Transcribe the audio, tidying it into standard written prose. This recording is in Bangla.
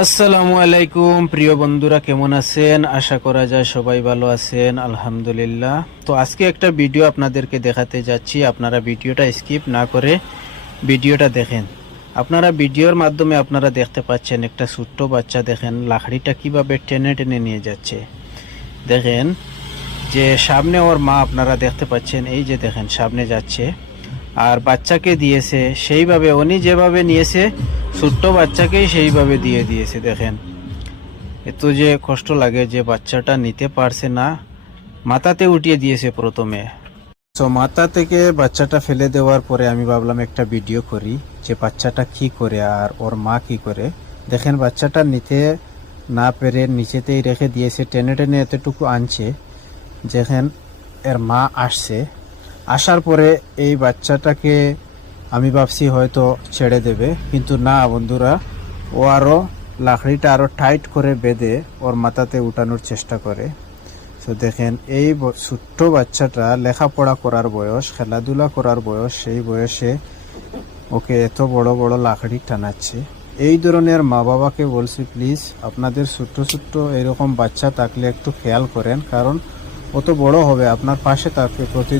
আসসালামু আলাইকুম প্রিয় বন্ধুরা, কেমন আছেন? আশা করা যায় সবাই ভালো আছেন, আলহামদুলিল্লাহ। তো আজকে একটা ভিডিও আপনাদেরকে দেখাতে যাচ্ছি। আপনারা ভিডিওটা স্কিপ না করে ভিডিওটা দেখেন। আপনারা ভিডিওর মাধ্যমে আপনারা দেখতে পাচ্ছেন একটা ছোট্ট বাচ্চা, দেখেন লাকড়িটা কিভাবে টেনে টেনে নিয়ে যাচ্ছে। দেখেন যে সামনে ওর মা, আপনারা দেখতে পাচ্ছেন, এই যে দেখেন সামনে যাচ্ছে আর বাচ্চাকে দিয়েছে সেইভাবে, উনি যেভাবে নিয়েছে ছোট্ট বাচ্চাকেই সেইভাবে দিয়ে দিয়েছে। দেখেন এত যে কষ্ট লাগে যে বাচ্চাটা নিতে পারছে না, মাথাতে উঠিয়ে দিয়েছে প্রথমে। তো মাথা থেকে বাচ্চাটা ফেলে দেওয়ার পরে আমি ভাবলাম একটা ভিডিও করি যে বাচ্চাটা কি করে আর ওর মা কি করে। দেখেন বাচ্চাটা নিতে না পেরে নিচেতেই রেখে দিয়েছে, টেনে টেনে এতটুকু আনছে। দেখেন এর মা আসছে, আসার পরে এই বাচ্চাটাকে আমি ভাবছি হয়তো ছেড়ে দেবে, কিন্তু না বন্ধুরা, ও আরও লাকড়িটা আরও টাইট করে বেঁধে ওর মাথাতে উঠানোর চেষ্টা করে। তো দেখেন এই ছোট্ট বাচ্চাটা লেখাপড়া করার বয়স, খেলাধুলা করার বয়স, সেই বয়সে ওকে এত বড় বড় লাকড়ি টানাচ্ছে। এই ধরনের মা বাবাকে বলছি, প্লিজ আপনাদের ছোট্ট ছোট্ট এরকম বাচ্চা থাকলে একটু খেয়াল করেন, কারণ ও তো বড় হবে, আপনার পাশে থাকবে প্রতি